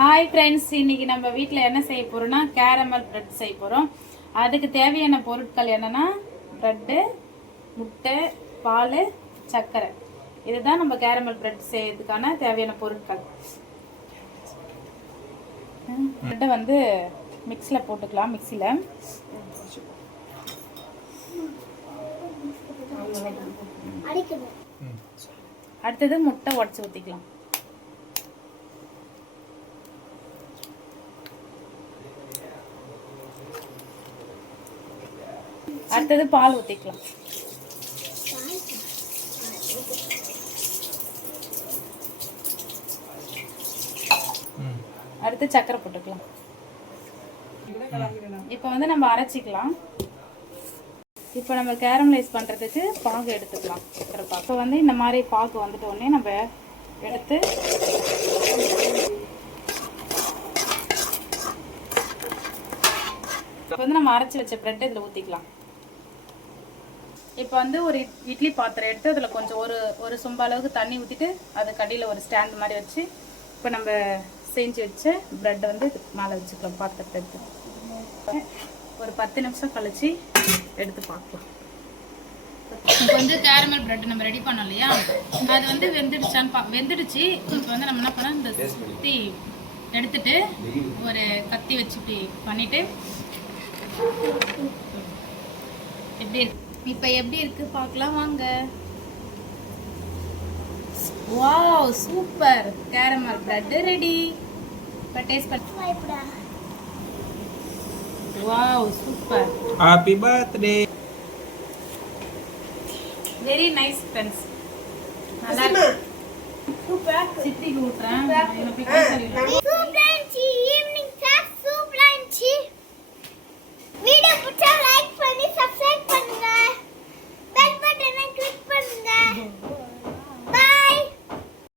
Hi friends, இன்னைக்கு நம்ம வீட்டில் என்ன செய்ய போகிறோம்னா கேரமல் பிரெட் செய்ய போகிறோம். அதுக்கு தேவையான பொருட்கள் என்னென்னா ப்ரெட்டு, முட்டை, பால், சர்க்கரை. இதுதான் நம்ம கேரமல் பிரெட் செய்யறதுக்கான தேவையான பொருட்கள். ப்ரெட்டை வந்து மிக்ஸியில் போட்டுக்கலாம். மிக்ஸியில் அடுத்தது முட்டை உடச்சி ஊற்றிக்கலாம். அடுத்தது பால் ஊற்றிக்கலாம். அடுத்து சர்க்கரை போட்டுக்கலாம். இப்போ வந்து நம்ம அரைச்சிக்கலாம். இப்போ நம்ம கேரமலைஸ் பண்ணுறதுக்கு பாகு எடுத்துக்கலாம். சர்க்கரை பாகு. இப்போ வந்து இந்த மாதிரி பாகு வந்துட்ட உடனே நம்ம எடுத்து இப்போ வந்து நம்ம அரைச்சி வச்ச பிரெட் இதில் ஊற்றிக்கலாம். இப்போ வந்து ஒரு இட்லி பாத்திரம் எடுத்து அதில் கொஞ்சம் ஒரு சொம்பு அளவுக்கு தண்ணி ஊற்றிட்டு அதுக்கு அடியில் ஒரு ஸ்டாண்ட் மாதிரி வச்சு இப்போ நம்ம செஞ்சு வச்ச ப்ரெட்டை வந்து மேலே வச்சுக்கலாம். பாத்திரத்தை எடுத்து ஒரு 10 நிமிஷம் கழிச்சு எடுத்து பார்க்கலாம். இப்போ வந்து கேரமல் ப்ரெட் நம்ம ரெடி பண்ணோம் இல்லையா, அது வந்து வெந்துடுச்சு. இப்போ வந்து நம்ம என்ன பண்ணோம், இந்த சுற்றி எடுத்துட்டு ஒரு கத்தி வச்சு இப்படி பண்ணிட்டு எப்படி இருக்கு இப்போ எப்படி இருக்கு பார்க்கலாம் வாங்க. Wow, super caramel bread ready. இப்போ டேஸ்ட் பண்ணி wow, super. Happy birthday. Very nice friends. நல்லா இருக்கு. சூப்பர். சித்தி ஊட்றேன்.